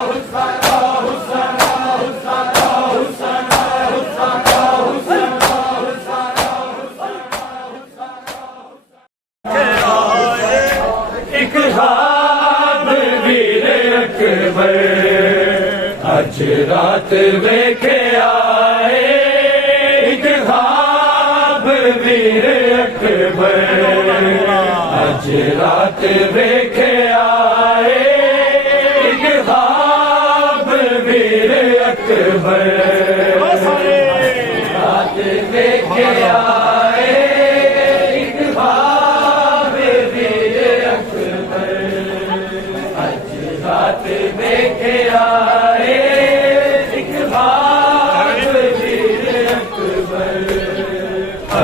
अज रात वेखे आए एक ख्वाब वीर अकबर। अज रात वेखे आए एक ख्वाब वीर अकबर। रात वेखे आए एक ख्वाब वीर अकबर। अज रात वेखे आए अज रात वेखे आए एक ख्वाब वीर अकबर। अज रात वेखे आए एक ख्वाब वीर अकबर।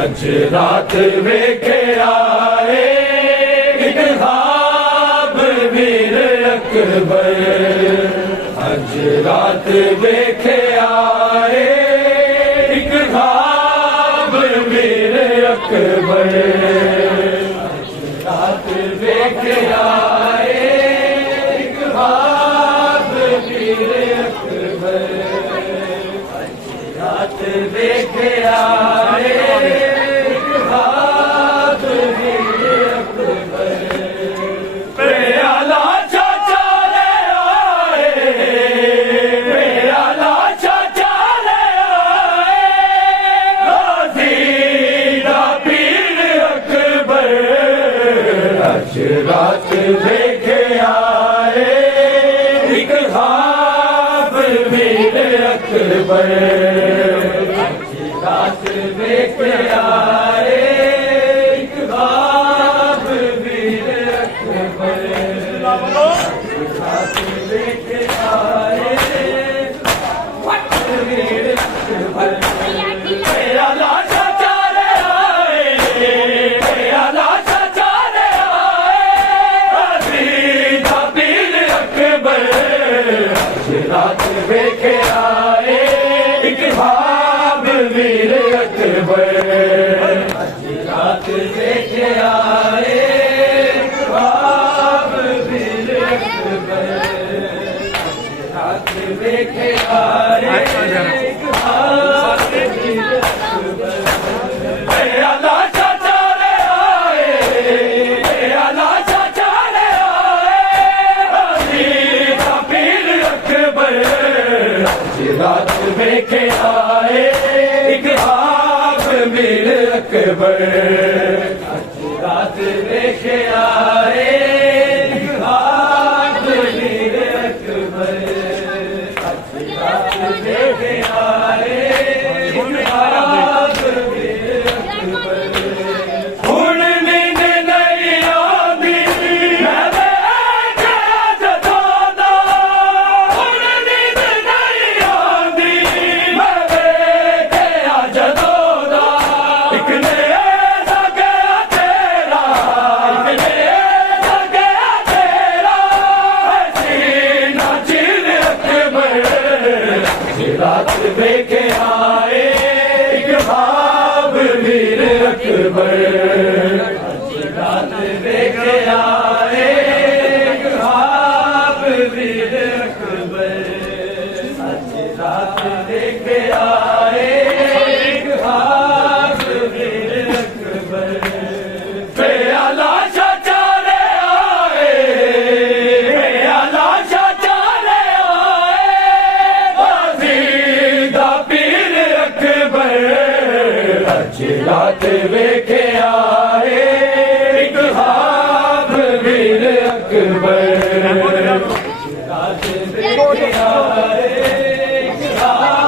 अज रात वेखे आए एक ख्वाब वीर अकबर। अज रात वेखे आए रात देखे आए एक ख्वाब वीर अकबर। रात देखे आए एक ख्वाब वीर अकबर। रात देखे आए वीर अकबर। रात वेखे आए एक ख्वाब वीर अकबर। अज रात वेखे आए एक ख्वाब वीर अकबर। रात वेखे आए एक ख्वाब वीर अकबर। रात वेखे आए एक ख्वाब वीर अकबर। अज रात वेखे आए एक ख्वाब वीर अकबर। अज रात वेखे आए एक ख्वाब वीर अकबर। हुण नींद नहीं आंदी मैं वेख्या जदों दा। हुण नींद नहीं आंदी मैं वेख्या जदों दा। इक नेज़ा गया तेरा, इक नेज़ा गया तेरा सीना चीर अकबर। रात वेखे आए एक ख्वाब वीर अकबर। रात वेखे आए एक ख्वाब वीर अकबर। रात वेखे आए एक ख्वाब वीर अकबर। प्याला चाचारे आए, प्याला चाचारे आए बाज़ीदा पीर अकबर। अज रात वेखे आए एक ख्वाब वीर अकबर। रात वेखे आए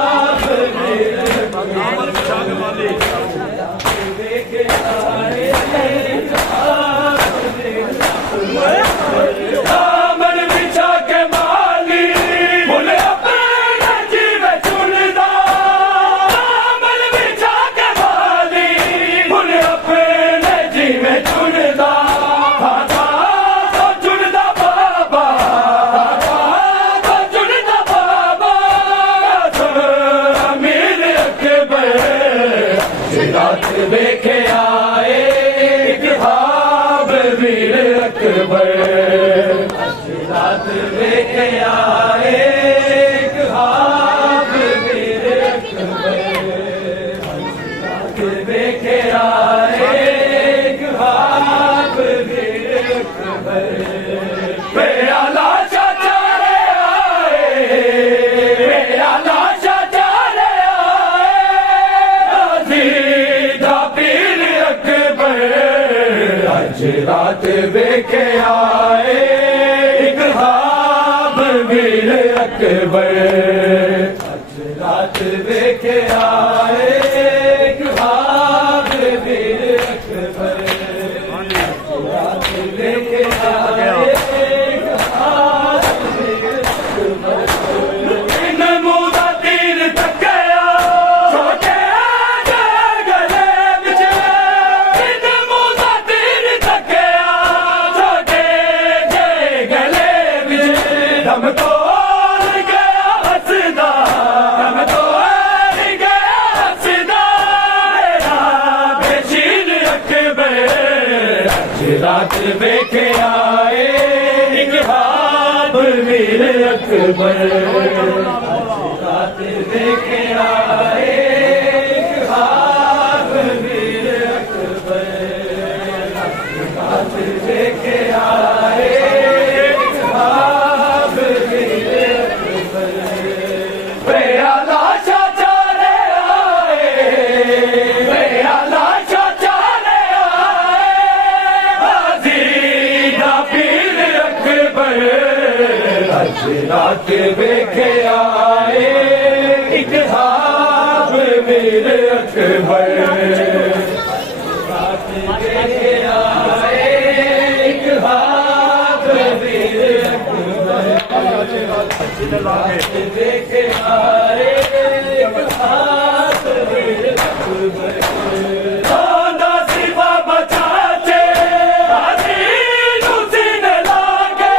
एक ख्वाब वीर अकबर। वेखे आए एक ख्वाब वीर अकबर। दामन बिछा के माली बोले अपने जीवे चुनदा। दामन बिछा के माली बोले अपने जीवे चुनदा। चुनदा बाबा, चुनदा बाबा। वीर अकबर रात देखे आए एक भाग वीर अकबर रात देखे आए एक भाग वीर अकबर इन मुदा तीर तकया छोटे गले विच इन मुदा तीर तकया छोटे गले विच दम तोड़ गया हसदा दम तोड़ गया हसदा मेरा बेशीर अकबर रात देखे आए एक भाग वीर अकबर रात देखे आए एक भाग वीर अकबर रात देखे आए एक भाग वीर अकबर प्याला चाचारे आए प्याला चाचारे आए हाजीदा पीर अकबर रात देखे आए एक भाग वीर अकबर रात देखे आए एक भाग वीर अकबर रात देखे आए एक भाग वीर अकबर दादा सिवा बचाचे हाजीन हुसैन लागे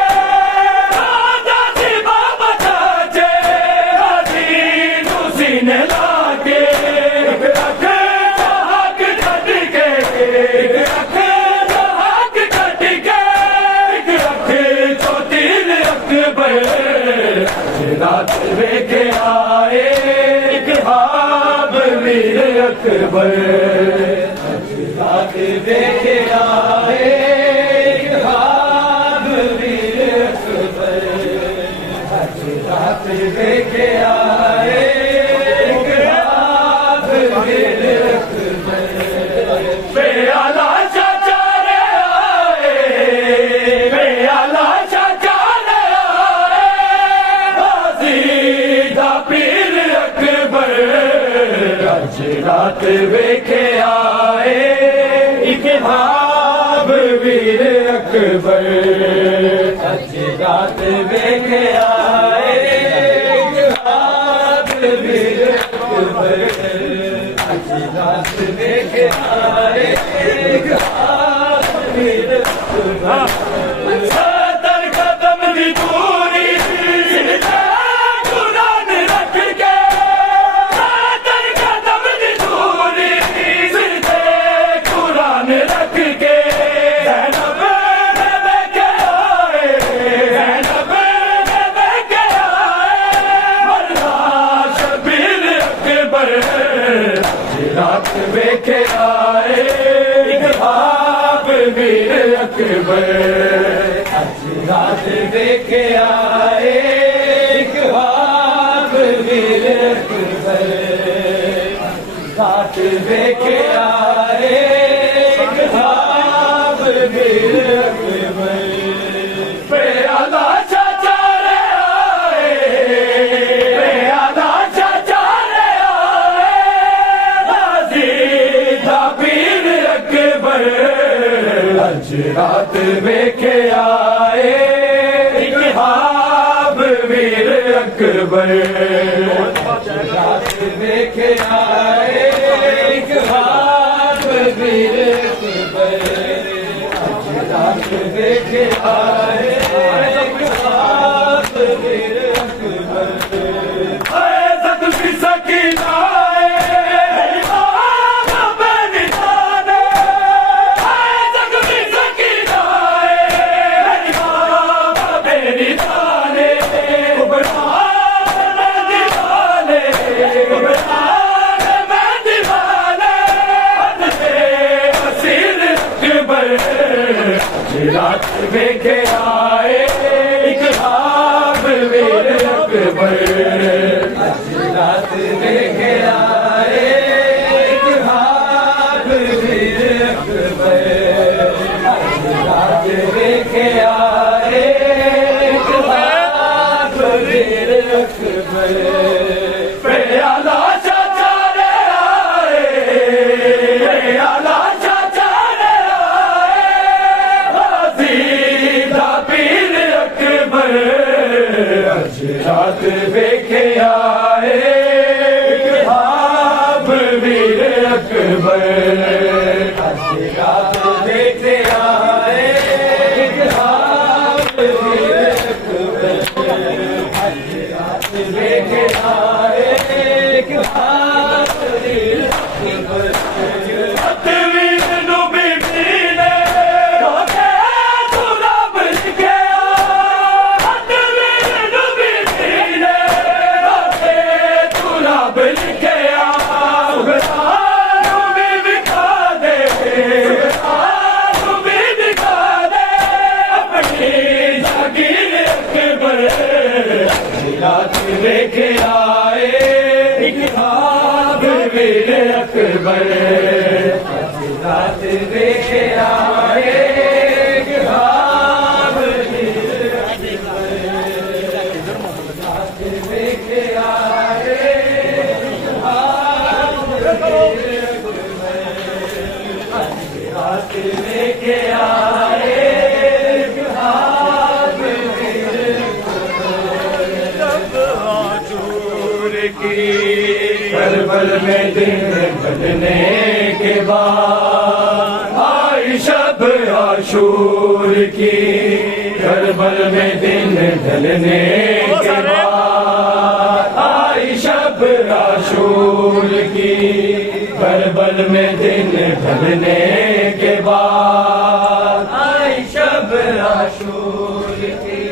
दादा सिवा बचाचे हाजीन हुसैन लागे एक अख हक कट के एक अख हक कट के एक अख चोटिल अकबर रात देखे आए एक भाग वीर अकबर रात देखे आए एक भाग वीर अकबर रात देखे आए एक भाग वीर अकबर प्याला चाचारे आए प्याला चाचारे आए हाजीदा पीर अकबर रात देखे आए एक भाग वीर अकबर रात देखे आए एक भाग वीर अकबर रात देखे आए एक भाग वीर अकबर सतर कदम दी दूरी सिरते कुरान रख के सतर कदम दी दूरी सिरते कुरान रख के ज़ैनब ने देखे आए ज़ैनब ने देखे आए मरना शबीर अकबर रात देखे आए एक भाग वीर अकबर रात देखे आए एक भाग वीर अकबर रात देखे आए एक भाग वीर अकबर प्याला चाचारे आए प्याला चाचारे आए हाजीदा पीर अकबर रात देखे आए एक भाग वीर अकबर रात देखे आए एक भाग वीर अकबर रात देखे आए एक भाग वीर अकबर जख्मी सकीनाए जख्मी सकीनाए मेरी ताने रात देखे आए एक भाग वीर अकबर रात देखे आए एक भाग वीर अकबर रात देखे आए एक भाग अकबर प्याला चाचा रे आए प्याला चाचा रे आए सीधा पीर अकबर अज रात वेखे आए ख्वाब वीर अकबर अज रात वेखे आए ख्वाब वीर अकबर अज रात वेखे आए ख्वाब वीर अकबर सतवीर नू बीबी ने रोके तू रब लिखे सतवीर नू बीबी ने रोके तू रब लिखे सुल्तानू भी दिखा दे सुल्तानू भी दिखा दे अपनी जागीर अकबर रात देखे आए एक ख्वाब वीर अकबर रात देखे आए एक ख्वाब वीर अकबर रात देखे आए रात लेके आए ख्वाब आशूर की करबल में दिन ढलने के बाद आई शब आशूर की करबल में दिन ढलने के बाद आई शब आशूर की करबल में दिन ढलने के बाद आई शब आशूर की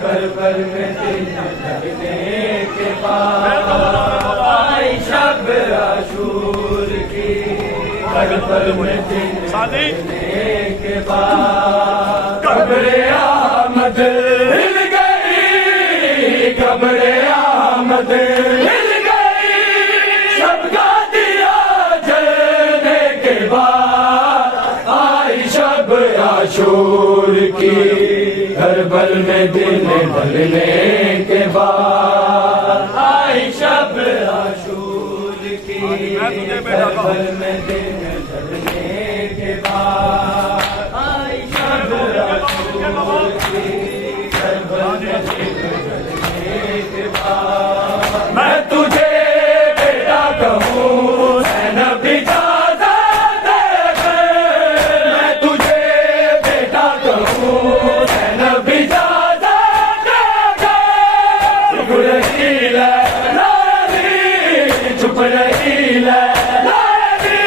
करबल में दिन ढलने के बाद आई शब आशूर की करबल में दिन ढलने के बाद कब्रे आमद हिल गई कब्रे आमद हिल गई सबका दिया जलने के बाद आई शब आशूर की करबल में दिन ढलने के बाद आई शब आशूर की करबल में दिन ढलने के बाद आई शब आशूर की करबल में दिन ढलने के बाद मैं तुझे बेटा कहूँ ज़ैनब इजाज़त दे मैं तुझे बेटा कहूँ ज़ैनब इजाज़त दे चुप रही लैली चुप रही लैली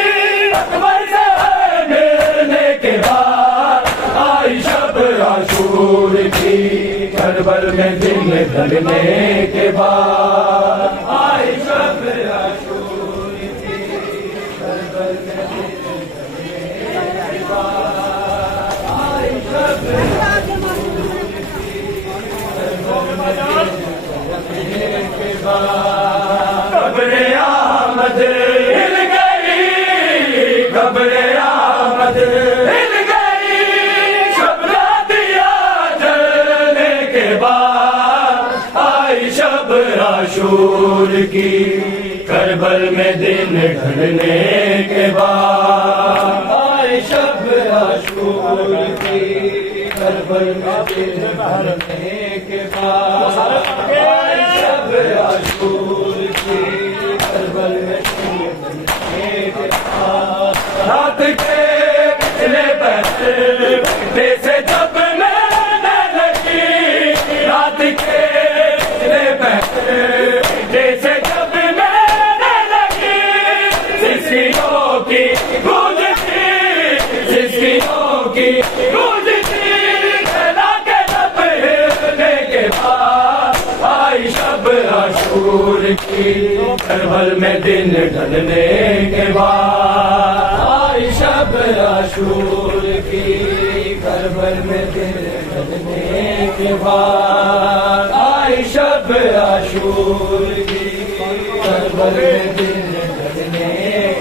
अकबर से मिलने के बाद आई शब आशूर की करबल में दिन ढलने के बाद आई शब आशूर की करबल में दिन ढलने के बाद आई शब आशूर की करबल में दिन ढलने के बाद कब्रे आमद हिल गई कब्रे आमद हिल गई शबला दिया जलने के बाद आई शब आशूर की करबल में दिन ढलने के बाद आई शब आशूर की करबल में दिन ढलने के बाद आई शब आशूर की करबल में दिन ढलने के बाद रात के पिछले पहर बेटे से जब मैंने लगी रात के पिछले पहर बेटे से जब मैंने लगी सिस्कियों की गूंज थी सिस्कियों की गूंज थी कहला के लब हिलने के बाद आई शब आशूर की करबल में दिन ढलने के बाद आई शब आशूर की करबल में दिन ढलने के बाद आई शब आशूर की करबल में दिन ढलने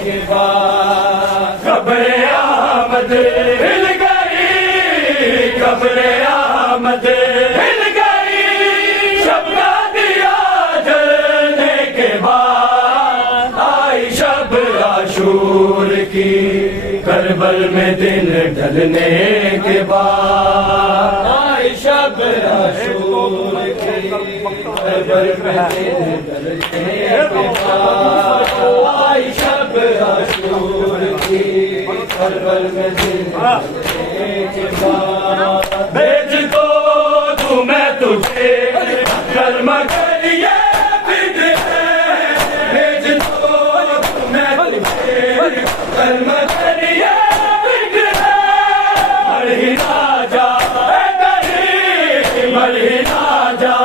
के बाद कब्रे आमद हिल गई कब्रे आमद हिल गई शब का दिया करबल में दिन ढलने के बाद आई शब आशूर की, करबल में दिन ढलने के बाद आई शब आशूर की, करबल में दिन ढलने के बाद भेज दो तू मैं तुझे कर्म करिए भेज दो तू मैं तुझे कर्म करिए मरही ना जा कहीं, मरही ना जा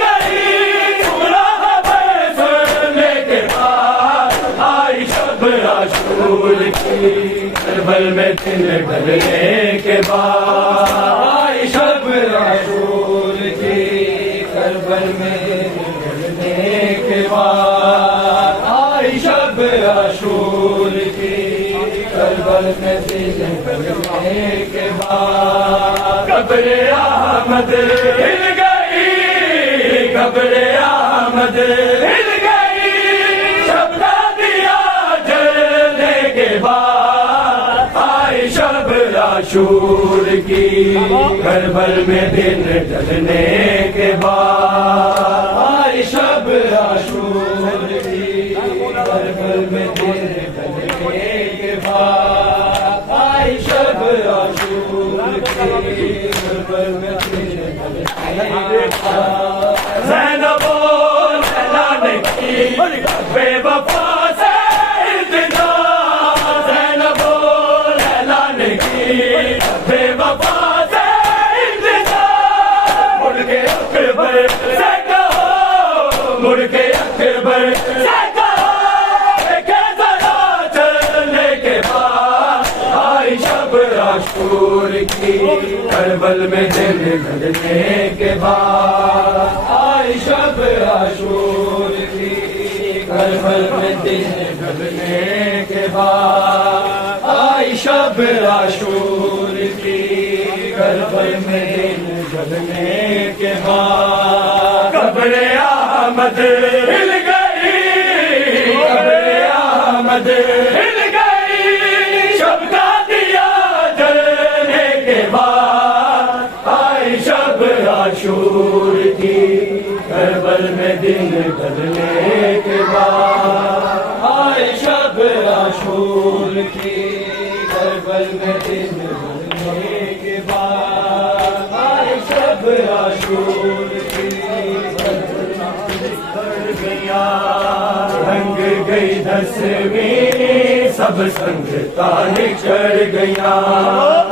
कहीं, गुनाह सुनने के बाद आई शब आशूर की, करबल में दिन ढलने के बाद आई शब आशूर की, करबल में दिन ढलने के बाद आई शब आशूर की, करबल में दिन ढलने के बाद कब्र अहमद हिल गई, कब्र अहमद हिल गई, शब्दा दिया जलने के बाद आई शब आशूर की, करबल में दिन ढलने के बाद आई शब आशूर की, करबल में दिन ढलने के बाद आई शब आशूर की, करबल में दिन ढलने के बाद ज़ैनबो लैला की बेवफा से इल्तिजा, ज़ैनबो लैला की बेवफा से इल्तिजा, मुड़ के अकबर से कहो, मुड़ के अकबर से कहो, देखे जरा चलने के बाद आई शब आशूर की, करबल में दिन ढलने के बाद आई शब आशूर की, करबल में दिन ढलने के बाद आई शब आशूर की, करबल में दिन ढलने के बाद कब्र अहमद हिल गई, कब्र अहमद हिल गई, शब्दा दिया जलने के बाद आई शब आशूर की, करबल में दिन ढलने के बाद आई शब आशूर की, करबल में दिन ढलने के बाद आई शब आशूर की, रंग गई दसवीं सब संग ताली चढ़ गया,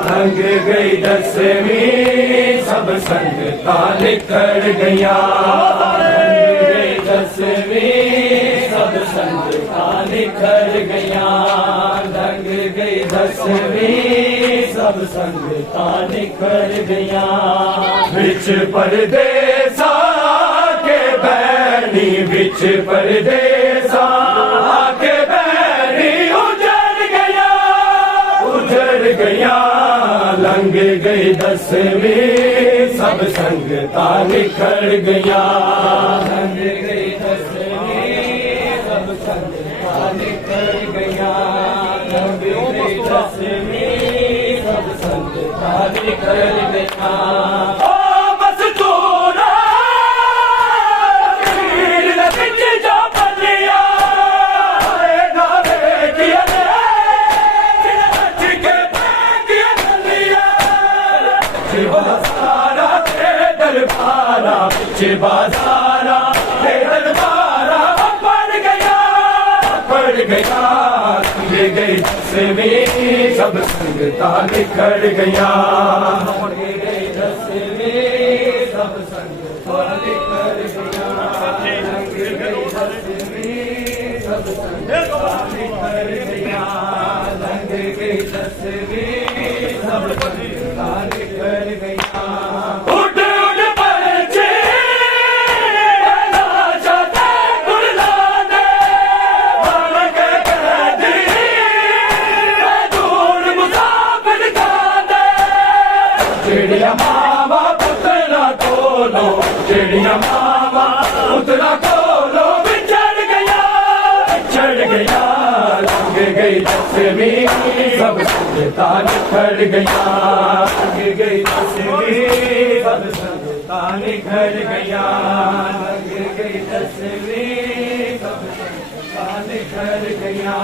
रंग गई दसवीं सब संग ताली चढ़ गया, रंग गई दसवीं सब संग ताली चढ़ गया, रंग गई दसवीं सब संग ताली चढ़ गया, बिच परदेसा के बैनी, बिच परदेसा के बैनी उजड़ गया, उजड़ गया, लंघ गई दसवीं सब संग ताली खड़ गया, लंघ गई दसवीं सब संग ताली खड़ गया, लंघ गई दसवीं सब संग ताली खड़ गया, ओ बस तोरा बाजारा दरबारा पड़ गया, ये गई दसवीं सब संग ताली खड़ गया, ये गई दसवीं सब संग ताली खड़ गया, ये गई दसवीं सब संग ताली खड़ गया, लंघ गई दसवीं सब संग ताली खड़ गया, चिड़िया सब संगतां निखर गया लंघ गई दसवीं सब संगतां निखर गया लंघ गई दसवीं सब संगतां निखर गया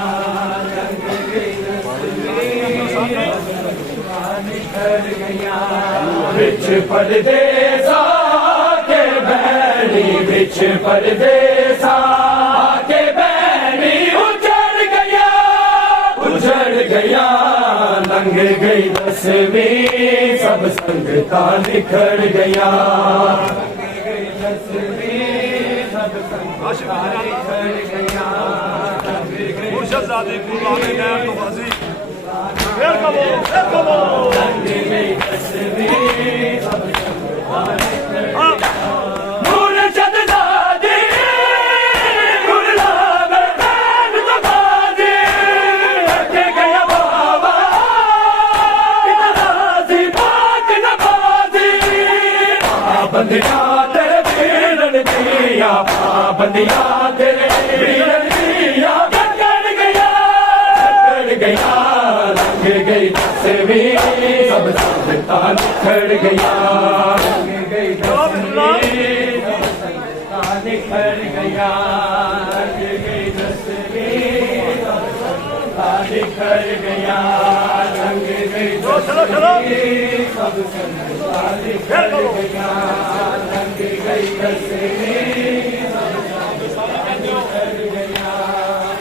लंघ गई दसवीं सब संगतां निखर गया विच परदेसा के बैरी विच परदेसा के बैरी उजड़ गया लंघ गई दसवीं सब संगतां निखर गया लंघ गई दसवीं सब संगतां निखर गया मुर्शदाबादी गुलामे नैब नवाजी फिर कबो लंघ गई दसवीं सब संगतां निखर गया मुर्शदाबादी गुलामे नैब नवाजी के गया बाबा इतराजी पाक नवाजी बंदिया तेरे पीरन दिया बंदिया तेरे पीरन दिया गया लंघ गई दसवीं सब संगतां निखर गया लंघ गई दसवीं सब संगतां निखर गया लंघ गई दसवीं सब संगतां निखर गया लंघ गई दसवीं सब संगतां निखर गया लंघ गई दसवीं सब संगतां निखर गया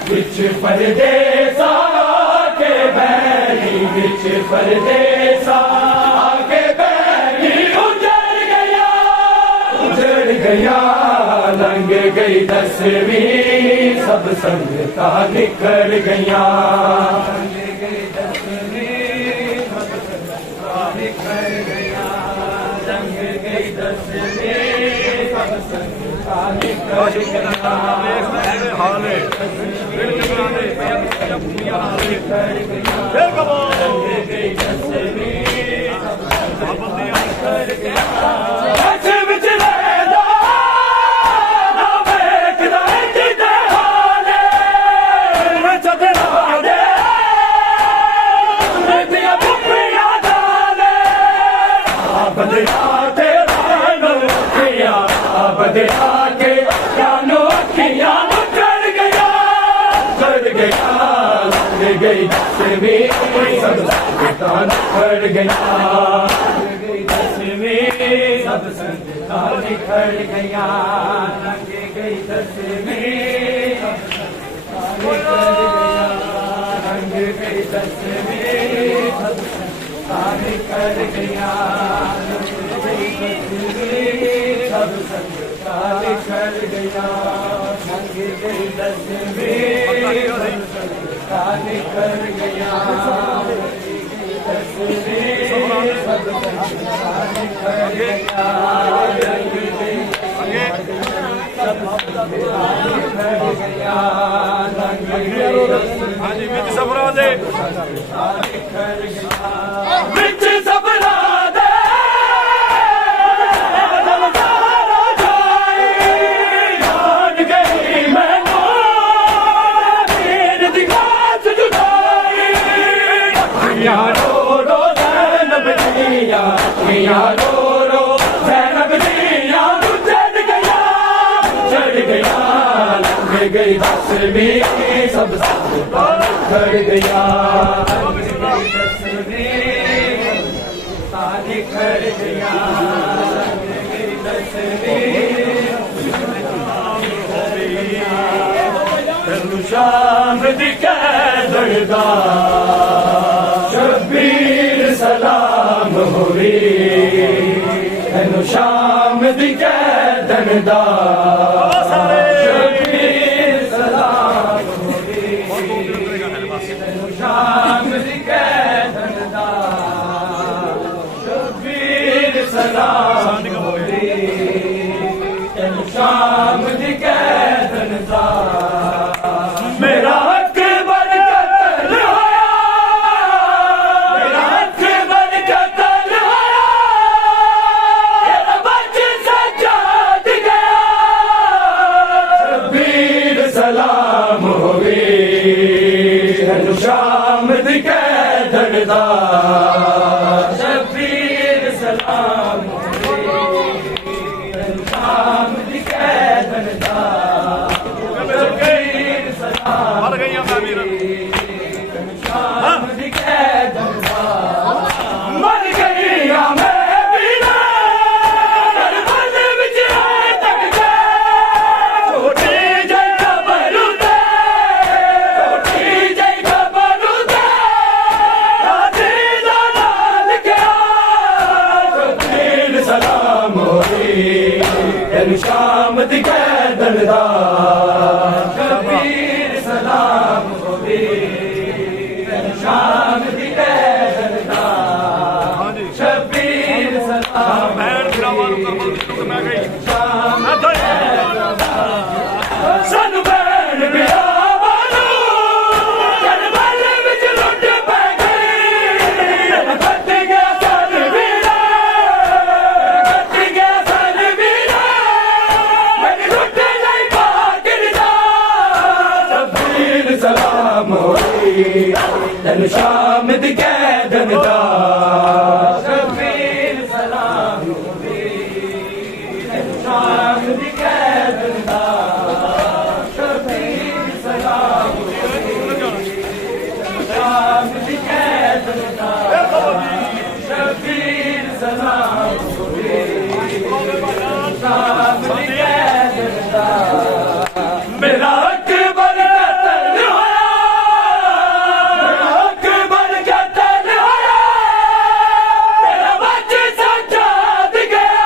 विच परदेसा विच परदेसा के बैरी उजड़ गया लंघ गई दसवीं सब संगतां निखर गया लंघ गई दसवीं सब संगतां निखर गया लंघ गई दसवीं सब संगतां निखर गया हाल है गई दसवीं सब संगतां निखर गया लंघ गई दसवीं सब संगतां निखर गया लंघ गई दसवीं सब संगतां निखर गया लंघ गई दसवीं सब संगतां निखर गया लंघ गई दसवीं सब संगतां निखर गया लंघ गई दसवीं निखर गया दसवीं सब संगतां निखर गया लंघ गई सब संगतां निखर गया लंघ गई हाजी विच सफरा दे संगतां निखर गया विच सफरा दे रो रो ज़ैनब दिया रो रो ज़ैनब दिया चढ़ गया लंघ गई दसवीं सब संगतां निखर गया लंघ गई दसवीं संगतां निखर गया लंघ गई दसवीं शाम दी कैदरदा शब्बीर सलाम होवी शाम दी कैदरदा शब्बीर सलाम होवी शाम दी कैदरदा शब्बीर सलाम होवी शाम दी कैदरदा मेरा अकबर कत्ल होया मेरा अकबर कत्ल होया तेरा बच्चा सजाद गया शब्बीर सलाम होवे शाम दी ਦਾ ਸ਼ਬੀਰ ਸਲਾਮ ਸ਼ਾਮ ਦੀ ਕੈਦਨ ਦਾ ਸ਼ਬੀਰ ਸਲਾਮ ਮਰ ਗਈਆਂ ਮੈਂ ਵੀਰ ਸ਼ਾਮ ਦੀ ਕੈਦਨ ਦਾ ਮਰ ਗਈਆਂ ਮੈਂ ਵੀਰਾ ਦਰਬਾਰ ਵਿੱਚ ਆਏ ਤੱਕ ਛੋਟੀ ਜਿਹੀ ਖਬਰ ਉਤੇ ਛੋਟੀ ਜਿਹੀ ਖਬਰ ਉਤੇ ਰਾਜੀ ਦਾ ਨਾਂ ਲਿਖਿਆ ਸ਼ਬੀਰ ਸਲਾਮ ਹੋਵੇ ਤੈਨੂੰ ਸ਼ਾਮ ਦੀ ਕੈਦਨ ਦਾ ਸ਼ਬੀਰ ਸਲਾਮ ਹੋਵੇ ਤੈਨੂੰ ਸ਼ਾਮ ਦੀ ਕੈਦਨ ਦਾ ਹਾਂਜੀ ਸ਼ਬੀਰ ਸਲਾਮ ਭੈਣ ਭਰਾਵਾਂ ਨੂੰ ਕਰਬਲ ਦੀ ਲੁੱਟ ਮੈਂ ਗਈ ਸ਼ਾਮ ਇੱਥੇ ਸਾਨੂੰ ਭੈਣ ਭਰਾਵਾਂ ਨੂੰ ਕਰਬਲ ਵਿੱਚ ਲੁੱਟ ਪੈ ਗਈ ਕੱਟ ਗਿਆ ਸਨ ਵੀਰਾ ਕੱਟ ਗਿਆ ਸਨ ਵੀਰਾ ਮੈਨੂੰ ਲੁੱਟ ਲਈ ਬਾਗਰ ਦਾ ਸ਼ਬੀਰ ਸਲਾਮ ਹੋਈ ਤੈਨੂੰ ਸ਼ਾਮ ਦੀ ਕੈਦਨ ਦਾ ਸ਼ਬੀਰ ਸਲਾਮ ਹੋਵੇ ਤੈਨੂੰ ਸ਼ਾਮ ਦੀ ਕੈਦਨ ਦਾ ਸ਼ਬੀਰ ਸਲਾਮ ਸ਼ਾਮ ਦੀ ਕੈਦਨ ਦਾ ਸ਼ਬੀਰ ਸਲਾਮ ਹੋਵੇ ਸ਼ਾਮ ਦੀ ਕੈਦਨ ਦਾ ਮੇਰਾ ਅਕਬਰ ਕਤਲ ਹੋਇਆ ਮੇਰਾ ਅਕਬਰ ਕਤਲ ਹੋਇਆ ਤੇਰਾ ਬੱਚਾ ਸਜਾਦ ਗਿਆ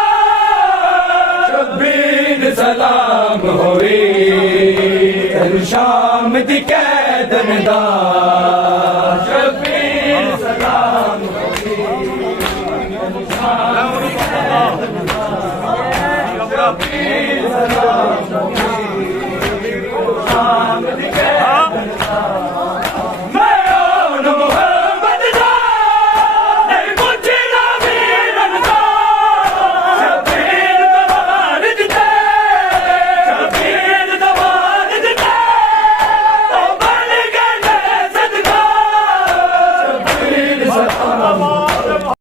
ਸ਼ਬੀਰ ਸਲਾਮ ਹੋਵੇ ਤੈਨੂੰ ਸ਼ਾਮ ਦੀ ਕੈਦਨ ਦਾ ਸ਼ਬੀਰ